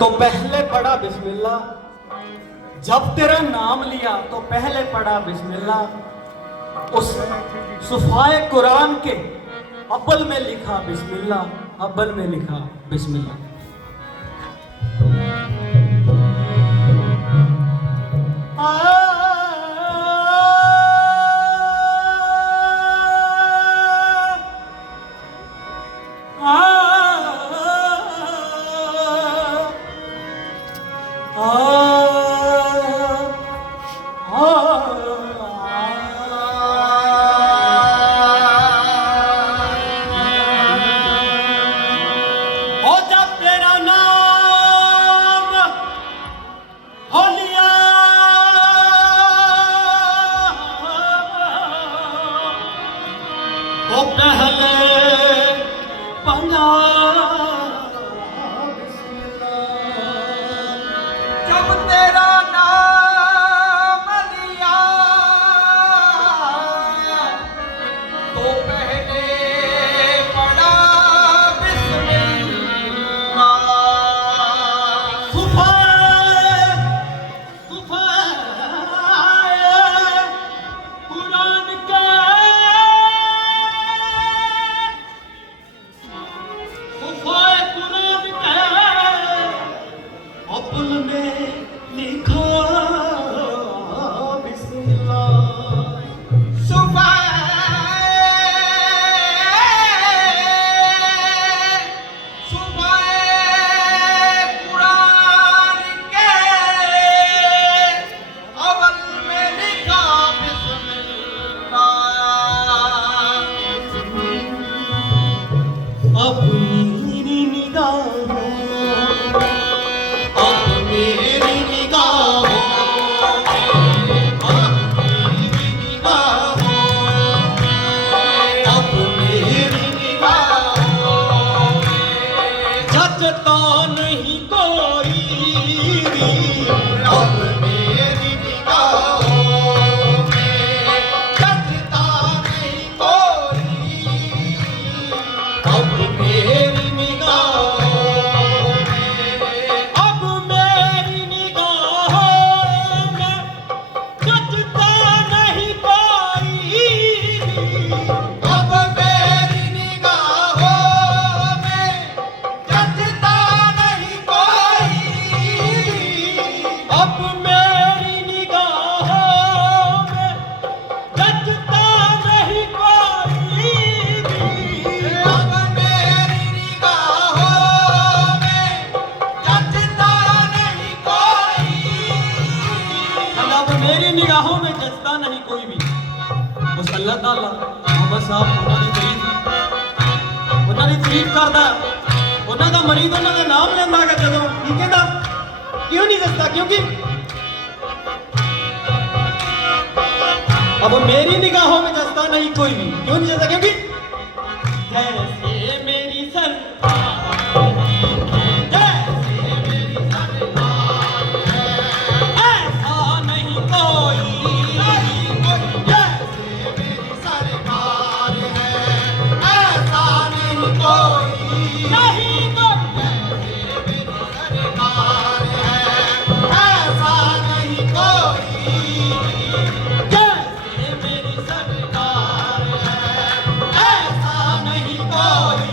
तो पहले पढ़ा बिस्मिल्लाह, जब तेरा नाम लिया तो पहले पढ़ा बिस्मिल्लाह। उस सुफाए कुरान के अव्वल में लिखा बिस्मिल्लाह, अव्वल में लिखा बिस्मिल्लाह। तो पहले पढ़ा जब तेरा नाम लिया तो पहले पढ़ा बिस्मिल्लाह। कुरान के अव्वल में लिखा बिस्मिल्लाह। अब मेरी निगाहों जचता नहीं कोई, अब मेरी निगाहों में जचता नहीं कोई। अब मेरी निगाहों में, अब मेरी निगाहों में जचता नहीं कोई। अब मेरी निगाहों में जचता नहीं कोई। अब मेरी निगाहों में जचता नहीं कोई। अब मेरी निगाहों में जचता नहीं कोई। अब मेरी निगाहों में जचता नहीं कोई भी। उस अल्लाह ताला मोहम्मद साहब ਉਹਨਾਂ ਦੀ ਤਾਰੀਫ ਕਰਦਾ, ਉਹਨਾਂ ਦਾ ਮਰੀਦ ਉਹਨਾਂ ਦਾ ਨਾਮ ਲੈਂਦਾ ਕਿ ਜਦੋਂ ਕੀ ਕਹਿੰਦਾ, क्यों नहीं जचता? क्योंकि अब मेरी निगाहों में जचता नहीं कोई भी। क्यों नहीं जचता? क्योंकि जैसे मेरी सरकार जैसे मेरी सरकार ऐसा नहीं कोई। जैसे मेरी सरकार है ऐसा नहीं कोई। नहीं कोई मेरी सरकार है ऐसा नहीं कोई। जैसे मेरी सरकार है ऐसा नहीं कोई।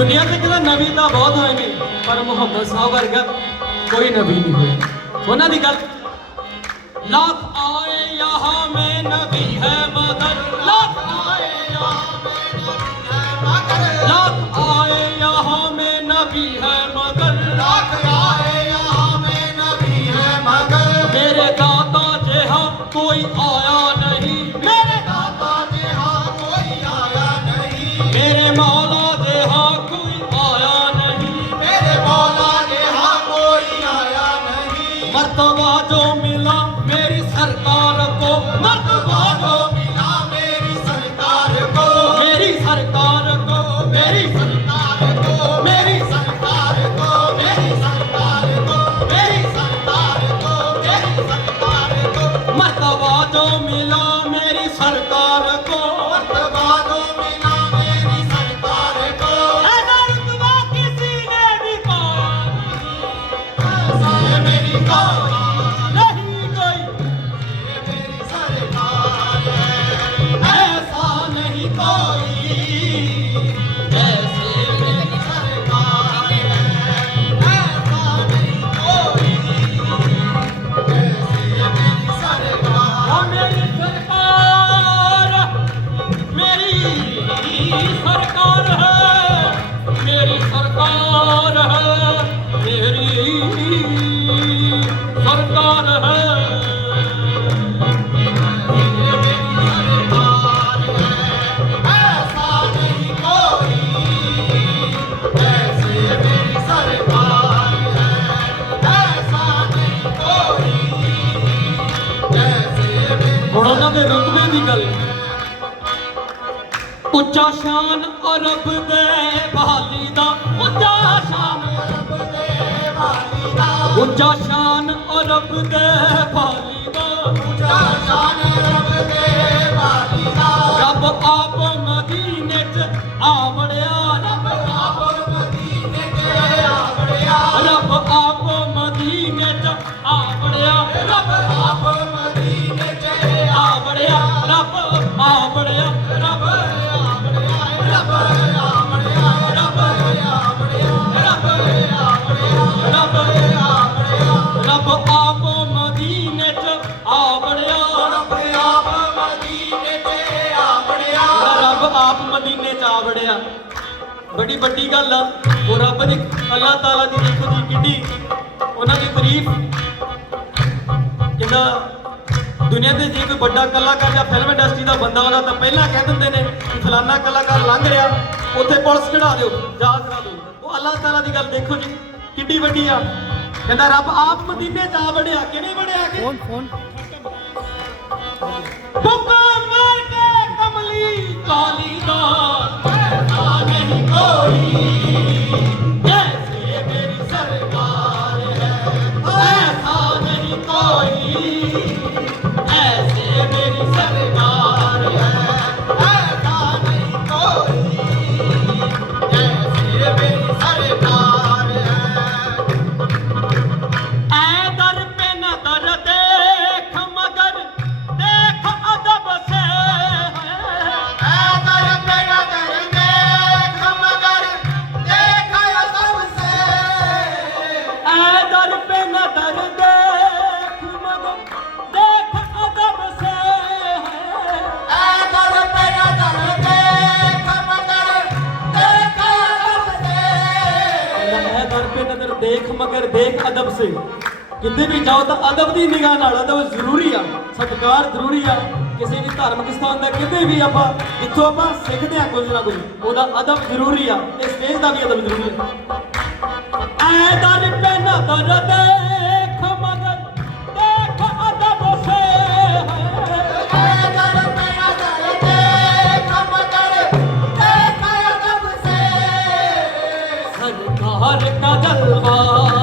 ਦੁਨੀਆ ਤੇ ਕਹਿੰਦਾ ਨਬੀ ਤਾਂ ਬਹੁਤ ਹੋਏ ਨੇ ਪਰ ਮੁਹੰਮਦ ਸਾਹਿਬ ਵਰਗਾ ਕੋਈ ਨਬੀ ਨਹੀਂ ਹੋਇਆ। ਉਹਨਾਂ ਦੀ ਗੱਲ लाख आए यहाँ में नबी है मगर लाख आए यहाँ में नबी है मगर लाख आए यहाँ में नबी है मगर लाख आए यहाँ में नबी है मगर मेरे दाता जहाँ कोई आया नहीं मेरे दाता जहाँ कोई आया नहीं मेरे मौला जहाँ कोई आया नहीं मेरे मौला जहाँ कोई आया नहीं मर्तबा जो मिला मेरी सरकार को मर्तबा जो मिला मेरी सरकार को मेरी सरकार को मेरी सरकार को मेरी सरकार को मेरी सरकार को मेरी सरकार को मेरी सरकार को मर्तबा जो मिला मेरी सरकार को मर्तबा जो मिला मेरी सरकार को ऐसा रुतबा किसी ने भी पाया ऐसा मेरी कोई नहीं कोई मेरी सरकार है ऐसा नहीं कोई जैसे मेरी सरकार है ऐसा नहीं कोई जैसे मेरी सरकार और मेरी सरकार है मेरी सरकार है मेरी सरकार है ऐसा नहीं कोई जैसे मेरी सरकार है ऐसा नहीं कोई जैसे मेरी ਹੁਣ ਉਹਨਾਂ ਦੇ ਰੁਤਬੇ ਦੀ ਗੱਲ ਉੱਚਾ ਸ਼ਾਨ ਅਰਬ ਦੇ ਬਹਾਲੀ ਦਾ ਉੱਚਾ ਸ਼ਾਨ रब दे वाली दा ਉੱਚਾ ਸ਼ਾਨ ਅਰਬ ਦੇ ਬਹਾਲੀ ਦਾ ऊंचा शान रब दे वाली दा ਰੱਬ ਆਪ ਮਦੀਨੇ ਚ ਆਵੜਿਆ ਰੱਬ आप मदीने के आवड़िया ਰੱਬ ਆਪ ਮਦੀਨੇ ਚ ਆਵੜਿਆ ਰੱਬ आप मदीने के ਆਵੜਿਆ ਰੱਬ ਆਵੜਿਆ ਰੱਬ रब आवड़िया रब आवड़िया रब आवड़िया ਰੱਬ ਰੱਬ ਆਪ ਮਦੀਨੇ ਚ ਆਵੜਿਆ रब आप मदीने के आवड़िया ਰੱਬ ਆਪ ਮਦੀਨੇ ਚ ਆਵੜਿਆ ਬੜੀ ਵੱਡੀ ਗੱਲ ਆ ਉਹ ਰੱਬ ਦੀ ਅੱਲਾਹ ਤਾਲਾ ਦੀ ਦੇਖੋ ਜੀ ਕਿੱਡੀ ਉਹਨਾਂ ਦੀ ਤਾਰੀਫ ਕਹਿੰਦਾ ਦੁਨੀਆ ਤੇ ਜੇ ਕੋਈ ਵੱਡਾ ਕਲਾਕਾਰ ਜਾਂ ਫਿਲਮ ਇੰਡਸਟਰੀ ਦਾ ਬੰਦਾ ਹੁੰਦਾ ਤਾਂ ਪਹਿਲਾਂ ਕਹਿ ਦਿੰਦੇ ਨੇ ਕਿ ਫਲਾਨਾ ਕਲਾਕਾਰ ਲੰਘ ਰਿਹਾ ਉੱਥੇ ਪੁਲਿਸ ਚੜਾ ਦਿਓ ਜਾਂਚ ਕਰਾ ਦਿਓ ਉਹ ਅੱਲਾਹ ਤਾਲਾ ਦੀ ਗੱਲ ਦੇਖੋ ਜੀ ਕਿੱਡੀ ਵੱਡੀ ਆ ਕਹਿੰਦਾ ਰੱਬ ਆਪ ਮਦੀਨੇ ਚ ਆ ਵੜਿਆ ਕਿਵੇਂ ਵੜਿਆ ਕਿ ਫੋਨ ਬੁੱਕਾ ਮਾਰ ਕੇ ਕਮਲੀ ਕਾਲੀ ਦਾ ऐसा नहीं कोई जैसे मेरी सरकार है ऐसा नहीं कोई ऐसे मेरी सरकार है ऐसा नहीं कोई जैसे मेरी सरकार है ऐ दर पे नजर देख मगर देख अदब से ऐदर पे नजर देख मगर देख सबसे ऐ दर पे नजर देख मगर देख अदब से ऐदर पे नजर देख मगर देख सबसे है दर पे नजर देख मगर देख अदब से ਕਿਤੇ ਵੀ ਜਾਓ ਤਾਂ ਅਦਬ ਦੀ ਨਿਗਾਹ ਨਾਲ ਅਦਬ ਜ਼ਰੂਰੀ ਆ ਸਤਿਕਾਰ ਜ਼ਰੂਰੀ ਆ ਕਿਸੇ ਵੀ ਧਾਰਮਿਕ ਸਥਾਨ ਦਾ ਕਿਤੇ ਵੀ ਆਪਾਂ ਜਿੱਥੋਂ ਆਪਾਂ ਸਿੱਖਦੇ ਆ ਕੁਝ ਨਾ ਕੁਝ ਉਹਦਾ ਅਦਬ ਜ਼ਰੂਰੀ ਆ ਤੇ ਸਟੇਜ ਦਾ ਵੀ ਅਦਬ ਜ਼ਰੂਰੀ ਆ ਐ ਦਰ ਪੇ ਨਜ਼ਰ ਦੇਖ ਮਗਰ ਦੇਖ ਅਦਬ ਸੇ ऐदर पे नजर देख मगर देख सबसे सरकार का जलवा